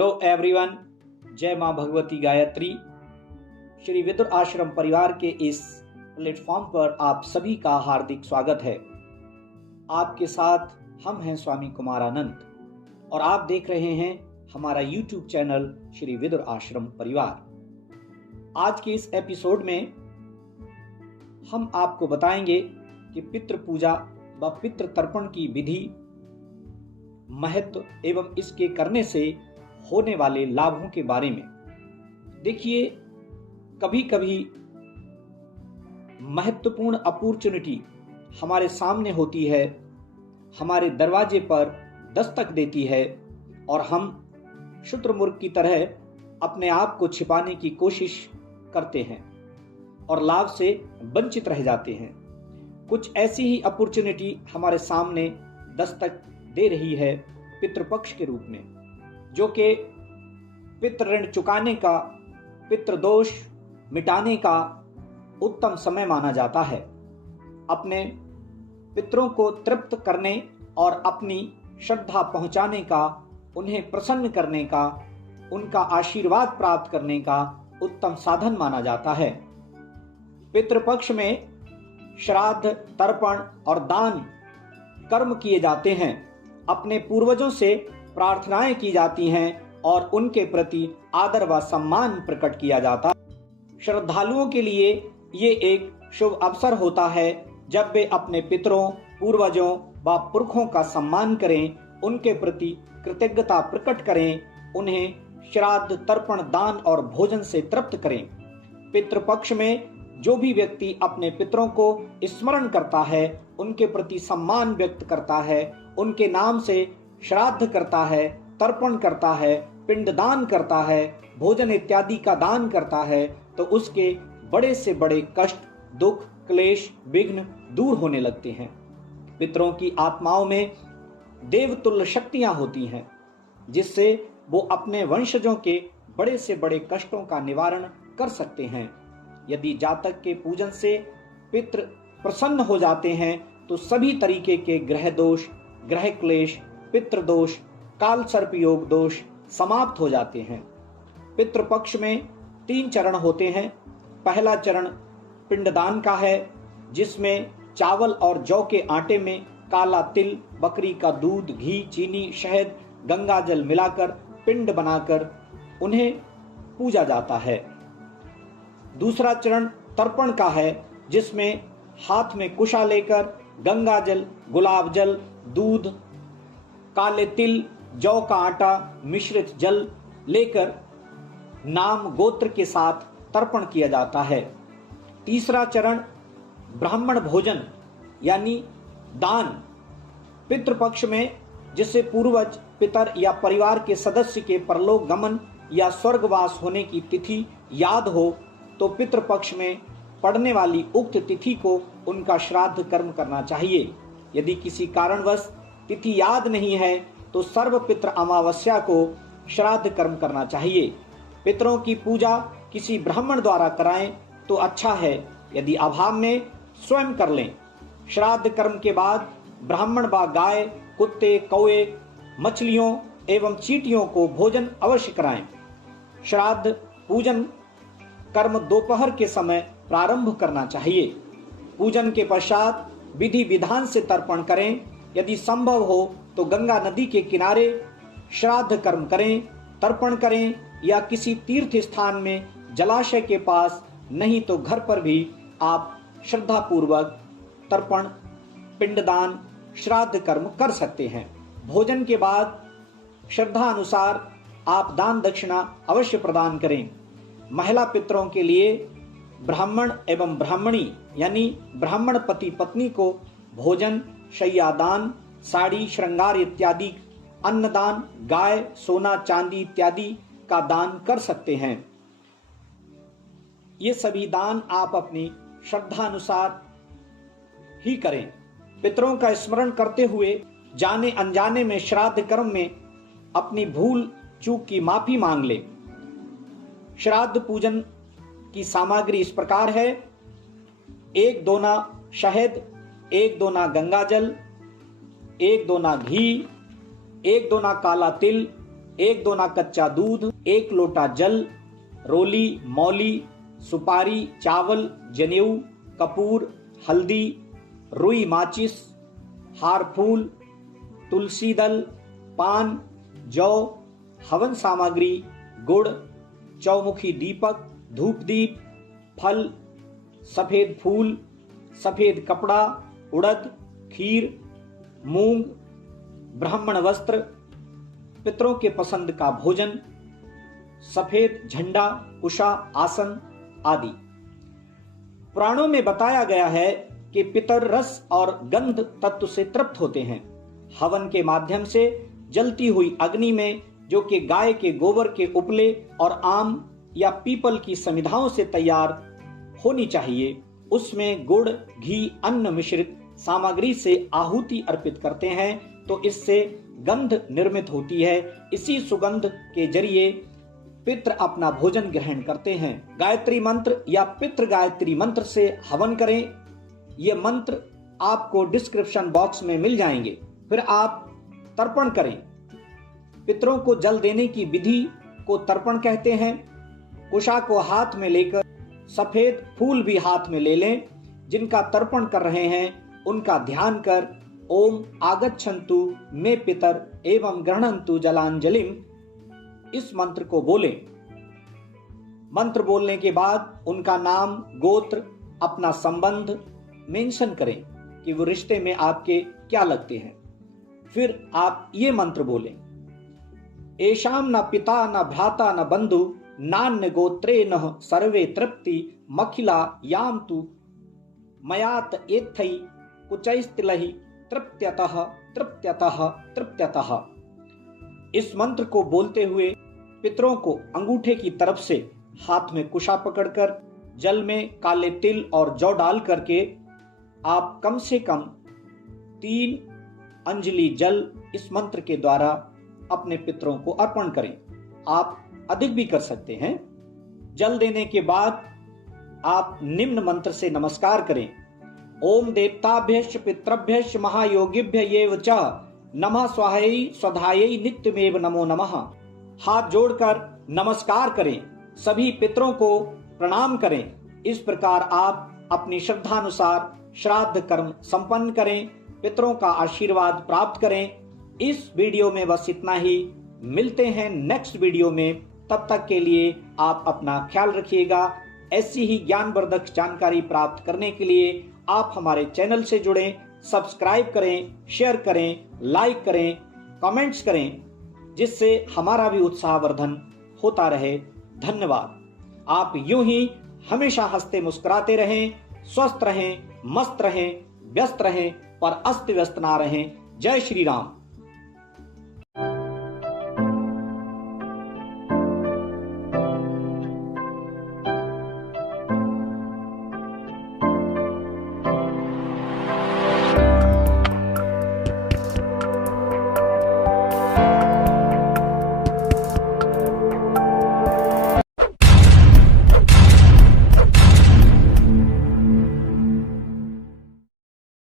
Hello everyone, जय मां भगवती गायत्री। श्री विदुर आश्रम परिवार के इस प्लेटफॉर्म पर आप सभी का हार्दिक स्वागत है। आपके साथ हम हैं स्वामी कुमारानंद और आप देख रहे हैं हमारा YouTube चैनल श्री विदुर आश्रम परिवार। आज के इस एपिसोड में हम आपको बताएंगे कि पितृ पूजा व पितृ तर्पण की विधि, महत्व एवं इसके करने से होने वाले लाभों के बारे में। देखिए, कभी कभी महत्वपूर्ण अपॉर्चुनिटी हमारे सामने होती है, हमारे दरवाजे पर दस्तक देती है और हम शुतुरमुर्ग की तरह अपने आप को छिपाने की कोशिश करते हैं और लाभ से वंचित रह जाते हैं। कुछ ऐसी ही अपॉर्चुनिटी हमारे सामने दस्तक दे रही है पितृपक्ष के रूप में, जो कि पितृ ऋण चुकाने का, पितृदोष मिटाने का उत्तम समय माना जाता है। अपने पितरों को तृप्त करने और अपनी श्रद्धा पहुंचाने का, उन्हें प्रसन्न करने का, उनका आशीर्वाद प्राप्त करने का उत्तम साधन माना जाता है। पितृपक्ष में श्राद्ध, तर्पण और दान कर्म किए जाते हैं। अपने पूर्वजों से प्रार्थनाएं की जाती हैं और उनके प्रति आदर व सम्मान प्रकट किया जाता है। श्रद्धालुओं के लिए ये एक शुभ अवसर होता है जब वे अपने पितरों, पूर्वजों व पुरखों का सम्मान करें, उनके प्रति कृतज्ञता प्रकट करें, उन्हें श्राद्ध, तर्पण, दान और भोजन से तृप्त करें। पितृपक्ष में जो भी व्यक्ति अपने पितरों को स्मरण करता है, उनके प्रति सम्मान व्यक्त करता है, उनके नाम से श्राद्ध करता है, तर्पण करता है, पिंडदान करता है, भोजन इत्यादि का दान करता है, तो उसके बड़े से बड़े कष्ट, दुख, क्लेश, विघ्न दूर होने लगते हैं। पितरों की आत्माओं में देवतुल्य शक्तियां होती हैं, जिससे वो अपने वंशजों के बड़े से बड़े कष्टों का निवारण कर सकते हैं। यदि जातक के पूजन से पितृ प्रसन्न हो जाते हैं तो सभी तरीके के ग्रह दोष, ग्रह क्लेश, पितृदोष, काल सर्प योग दोष समाप्त हो जाते हैं। पितृपक्ष में 3 चरण होते हैं। पहला चरण पिंडदान का है, जिसमें चावल और जौ के आटे में काला तिल, बकरी का दूध, घी, चीनी, शहद, गंगा जल मिलाकर पिंड बनाकर उन्हें पूजा जाता है। दूसरा चरण तर्पण का है, जिसमें हाथ में कुशा लेकर गंगा जल, गुलाब जल, दूध, काले तिल, जौ का आटा, मिश्रित जल लेकर नाम गोत्र के साथ तर्पण किया जाता है। तीसरा चरण ब्राह्मण भोजन यानी दान। पितृपक्ष में जिससे पूर्वज, पितर या परिवार के सदस्य के परलोक गमन या स्वर्गवास होने की तिथि याद हो, तो पितृपक्ष में पड़ने वाली उक्त तिथि को उनका श्राद्ध कर्म करना चाहिए। यदि किसी कारणवश तिथि याद नहीं है तो सर्वपितृ अमावस्या को श्राद्ध कर्म करना चाहिए। पितरों की पूजा किसी ब्राह्मण द्वारा कराएं तो अच्छा है, यदि अभाव में स्वयं कर लें। श्राद्ध कर्म के बाद ब्राह्मण व गाय, कुत्ते, कौए, मछलियों एवं चींटियों को भोजन अवश्य कराएं। श्राद्ध पूजन कर्म दोपहर के समय प्रारंभ करना चाहिए। पूजन के पश्चात विधि विधान से तर्पण करें। यदि संभव हो तो गंगा नदी के किनारे श्राद्ध कर्म करें, तर्पण करें, या किसी तीर्थ स्थान में जलाशय के पास, नहीं तो घर पर भी आप श्रद्धा पूर्वक तर्पण, पिंडदान, श्राद्ध कर्म कर सकते हैं। भोजन के बाद श्रद्धा अनुसार आप दान दक्षिणा अवश्य प्रदान करें। महिला पितरों के लिए ब्राह्मण एवं ब्राह्मणी यानी ब्राह्मण पति पत्नी को भोजन, शय्यादान, साड़ी, श्रृंगार इत्यादि, अन्नदान, गाय, सोना, चांदी इत्यादि का दान कर सकते हैं। ये सभी दान आप अपनी श्रद्धा अनुसार ही करें। पितरों का स्मरण करते हुए जाने अनजाने में श्राद्ध कर्म में अपनी भूल चूक की माफी मांग ले। श्राद्ध पूजन की सामग्री इस प्रकार है: 1 दोना शहद, 1 दोना गंगा जल, 1 दोना घी, 1 दोना काला तिल, 1 दोना कच्चा दूध, 1 लोटा जल, रोली, मौली, सुपारी, चावल, जनेऊ, कपूर, हल्दी, रुई माचिस, हार फूल, तुलसी दल, पान, जौ, हवन सामग्री, गुड़, चौमुखी दीपक, धूप दीप, फल, सफेद फूल, सफेद कपड़ा, उड़द, खीर, मूंग, ब्राह्मण वस्त्र, पितरों के पसंद का भोजन, सफेद झंडा, कुशा, आसन आदि। पुराणों में बताया गया है कि पितर रस और गंध तत्व से तृप्त होते हैं। हवन के माध्यम से जलती हुई अग्नि में, जो कि गाय के गोबर के उपले और आम या पीपल की समिधाओं से तैयार होनी चाहिए, उसमें गुड़, घी, अन्न मिश्रित सामग्री से आहुति अर्पित करते हैं तो इससे गंध निर्मित होती है। इसी सुगंध के जरिए पितृ अपना भोजन ग्रहण करते हैं। गायत्री मंत्र या पितृ गायत्री मंत्र से हवन करें। ये मंत्र आपको डिस्क्रिप्शन बॉक्स में मिल जाएंगे। फिर आप तर्पण करें। पितरों को जल देने की विधि को तर्पण कहते हैं। कुशा को हाथ में लेकर सफेद फूल भी हाथ में ले लें। जिनका तर्पण कर रहे हैं उनका ध्यान कर ओम आगच्छन्तु मे पितर एवं गृह्णन्तु जलांजलिम इस मंत्र को बोलें। मंत्र बोलने के बाद उनका नाम, गोत्र, अपना संबंध मेंशन करें कि वो रिश्ते में आपके क्या लगते हैं। फिर आप ये मंत्र बोलें, एषाम न पिता न भ्राता न बंधु नान्य गोत्रे न सर्वे तृप्ति मखिला याम तु मयात एथै कुचैस्तिलहि तृप्त्यतः तृप्त्यतः तृप्त्यतः। इस मंत्र को बोलते हुए पितरों को अंगूठे की तरफ से हाथ में कुशा पकड़कर जल में काले तिल और जौ डाल करके आप कम से कम 3 अंजलि जल इस मंत्र के द्वारा अपने पितरों को अर्पण करें। आप अधिक भी कर सकते हैं। जल देने के बाद आप निम्न मंत्र से नमस्कार करें। ओम देवताभ्यश्च पितृभ्यश्च महायोगिभ्य एव च नमः स्वाहायै स्वधायै नित्यमेव नमो नमः। हाथ जोड़कर नमस्कार करें। सभी पितरों को प्रणाम करें। इस प्रकार आप अपनी श्रद्धानुसार श्राद्ध कर्म संपन्न करें, पितरों का आशीर्वाद प्राप्त करें। इस वीडियो में बस इतना ही। मिलते हैं नेक्स्ट वीडियो में। तब तक के लिए आप अपना ख्याल रखिएगा। ऐसी ही ज्ञानवर्धक जानकारी प्राप्त करने के लिए आप हमारे चैनल से जुड़ें, सब्सक्राइब करें, शेयर करें, लाइक करें, कमेंट्स करें, जिससे हमारा भी उत्साहवर्धन होता रहे। धन्यवाद। आप यूं ही हमेशा हंसते मुस्कुराते रहें, स्वस्थ रहें, मस्त रहें, व्यस्त रहें, पर अस्त व्यस्त ना रहें। जय श्री राम।